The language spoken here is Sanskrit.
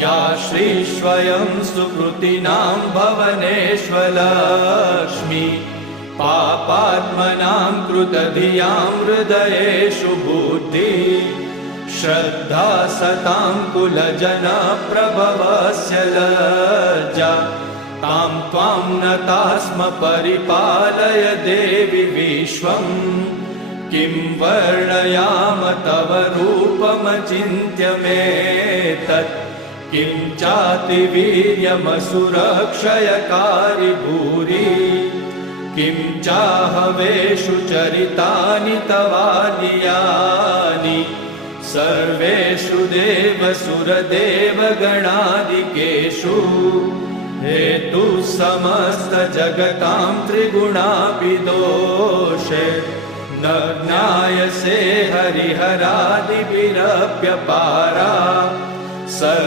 या श्रीस्वयं सुकृतिनां भवनेष्वलक्ष्मी पापात्मनां कृतधियां हृदयेषु बुद्धि श्रद्धा सतां कुलजनप्रभवस्य लज्जा तां त्वां नताः स्म परिपालय देवि विश्वम् किं वर्णयाम तव रूपमचिन्त्यमेतत् किं चातिवीर्यमसुरक्षयकारि भूरि किं चाहवेषु चरितानि तवानियानि सर्वेषु देवसुरदेवगणादिकेषु हेतुः समस्तजगतां त्रिगुणापि दोषे न ज्ञायसे हरिहरादिभिरप्यपारा